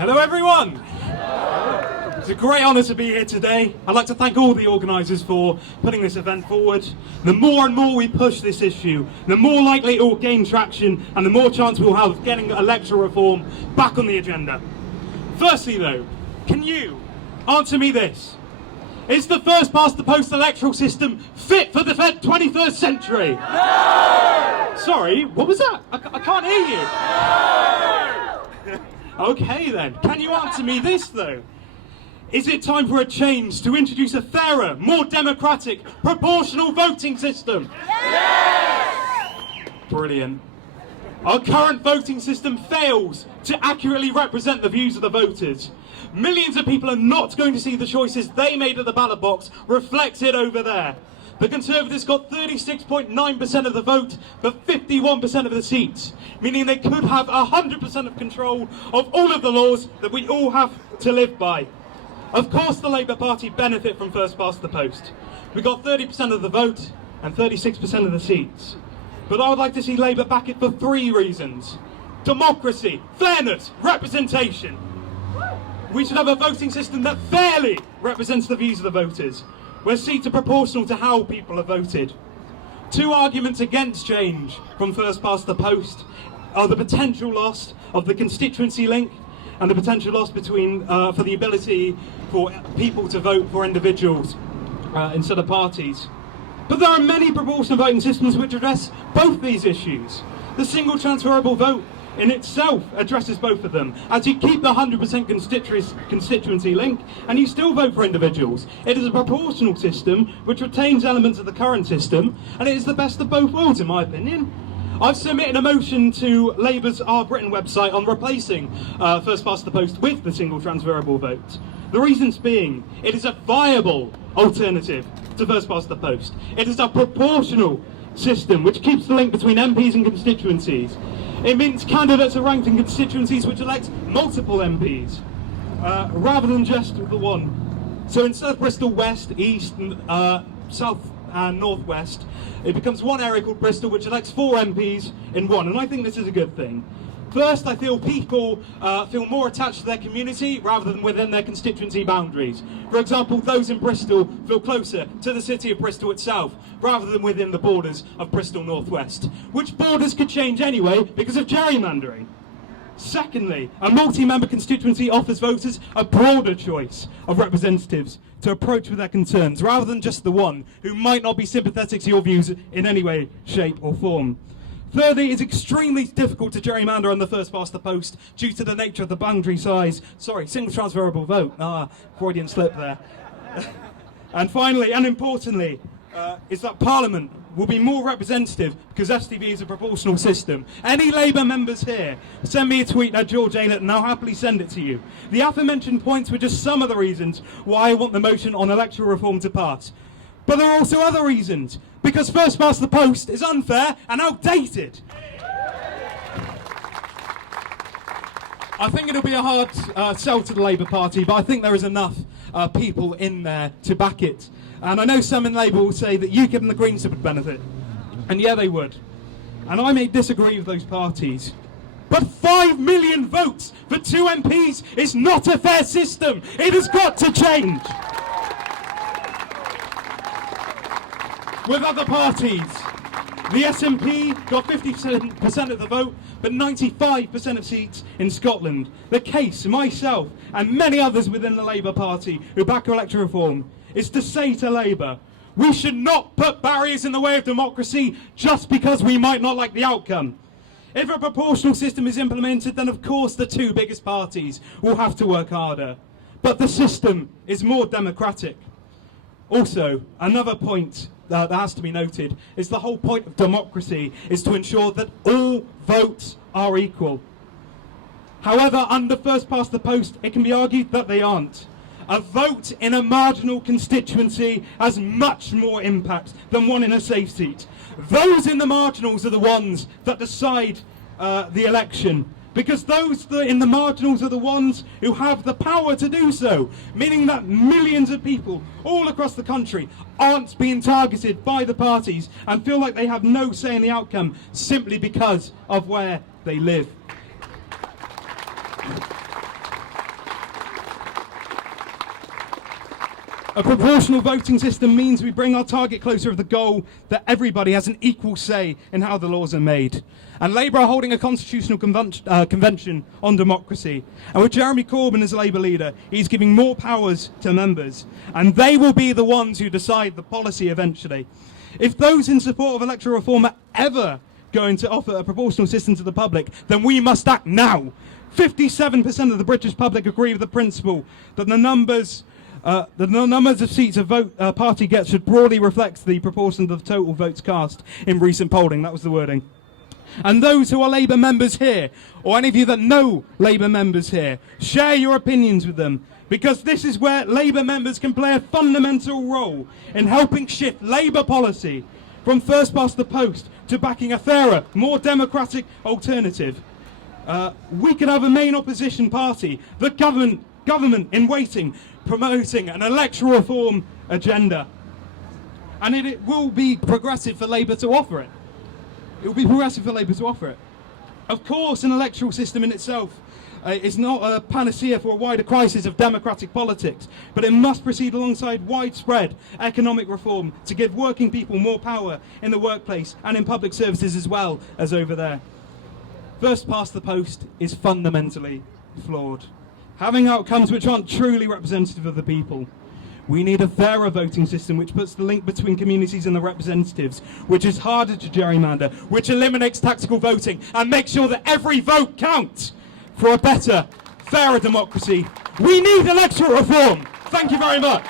Hello everyone! It's a great honour to be here today. I'd like to thank all the organisers for putting this event forward. The more and more we push this issue, the more likely it will gain traction and the more chance we'll have of getting electoral reform back on the agenda. Firstly though, can you answer me this? Is the first past the post electoral system fit for the 21st century? No! Sorry, what was that? I can't hear you. No! Okay then, can you answer me this though? Is it time for a change to introduce a fairer, more democratic, proportional voting system? Yes! Brilliant. Our current voting system fails to accurately represent the views of the voters. Millions of people are not going to see the choices they made at the ballot box reflected over there. The Conservatives got 36.9% of the vote, but 51% of the seats, meaning they could have 100% of control of all of the laws that we all have to live by. Of course the Labour Party benefit from first past the post. We got 30% of the vote and 36% of the seats. But I would like to see Labour back it for 3 reasons. Democracy, fairness, representation. We should have a voting system that fairly represents the views of the voters, where seats are proportional to how people have voted. 2 arguments against change from first past the post are the potential loss of the constituency link and the potential loss for the ability for people to vote for individuals instead of parties. But there are many proportional voting systems which address both these issues. The single transferable vote in itself addresses both of them, as you keep the 100% constituency link and you still vote for individuals. It is a proportional system which retains elements of the current system, and it is the best of both worlds in my opinion. I've submitted a motion to Labour's Our Britain website on replacing first past the post with the single transferable vote. The reasons being, it is a viable alternative to first past the post. It is a proportional system which keeps the link between MPs and constituencies. It means candidates are ranked in constituencies which elect multiple MPs, rather than just the one. So instead of Bristol West, East, South and North West, it becomes one area called Bristol which elects 4 MPs in one, and I think this is a good thing. First, I feel people feel more attached to their community rather than within their constituency boundaries. For example, those in Bristol feel closer to the city of Bristol itself rather than within the borders of Bristol Northwest, which borders could change anyway because of gerrymandering. Secondly, a multi-member constituency offers voters a broader choice of representatives to approach with their concerns rather than just the one who might not be sympathetic to your views in any way, shape or form. Thirdly, it's extremely difficult to gerrymander on the first past the post due to the nature of the boundary size. Sorry, single transferable vote. Freudian slip there. And finally, and importantly, is that Parliament will be more representative because STV is a proportional system. Any Labour members here, send me a tweet at George Aylett and I'll happily send it to you. The aforementioned points were just some of the reasons why I want the motion on electoral reform to pass. But there are also other reasons, because first past the post is unfair and outdated. I think it'll be a hard sell to the Labour Party, but I think there is enough people in there to back it. And I know some in Labour will say that UKIP and the Greens would benefit. And yeah, they would. And I may disagree with those parties. But 5 million votes for 2 MPs is not a fair system. It has got to change. With other parties, the SNP got 50% of the vote, but 95% of seats in Scotland. The case, myself and many others within the Labour Party who back electoral reform, is to say to Labour, we should not put barriers in the way of democracy just because we might not like the outcome. If a proportional system is implemented, then of course the 2 biggest parties will have to work harder. But the system is more democratic. Also, another point that has to be noted is the whole point of democracy is to ensure that all votes are equal. However, under first past the post, it can be argued that they aren't. A vote in a marginal constituency has much more impact than one in a safe seat. Those in the marginals are the ones that decide the election, because those in the marginals are the ones who have the power to do so, meaning that millions of people all across the country aren't being targeted by the parties and feel like they have no say in the outcome simply because of where they live. A proportional voting system means we bring our target closer of the goal that everybody has an equal say in how the laws are made. And Labour are holding a constitutional convention on democracy. And with Jeremy Corbyn as Labour leader, he's giving more powers to members. And they will be the ones who decide the policy eventually. If those in support of electoral reform are ever going to offer a proportional system to the public, then we must act now. 57% of the British public agree with the principle that the numbers of seats a party gets should broadly reflect the proportion of the total votes cast in recent polling. That was the wording. And those who are Labour members here, or any of you that know Labour members here, share your opinions with them, because this is where Labour members can play a fundamental role in helping shift Labour policy from first past the post to backing a fairer, more democratic alternative. We can have a main opposition party, the government in waiting, promoting an electoral reform agenda. And it will be progressive for Labour to offer it. It will be progressive for Labour to offer it. Of course, an electoral system in itself is not a panacea for a wider crisis of democratic politics, but it must proceed alongside widespread economic reform to give working people more power in the workplace and in public services as well as over there. First past the post is fundamentally flawed, having outcomes which aren't truly representative of the people. We need a fairer voting system which puts the link between communities and the representatives, which is harder to gerrymander, which eliminates tactical voting and makes sure that every vote counts for a better, fairer democracy. We need electoral reform. Thank you very much.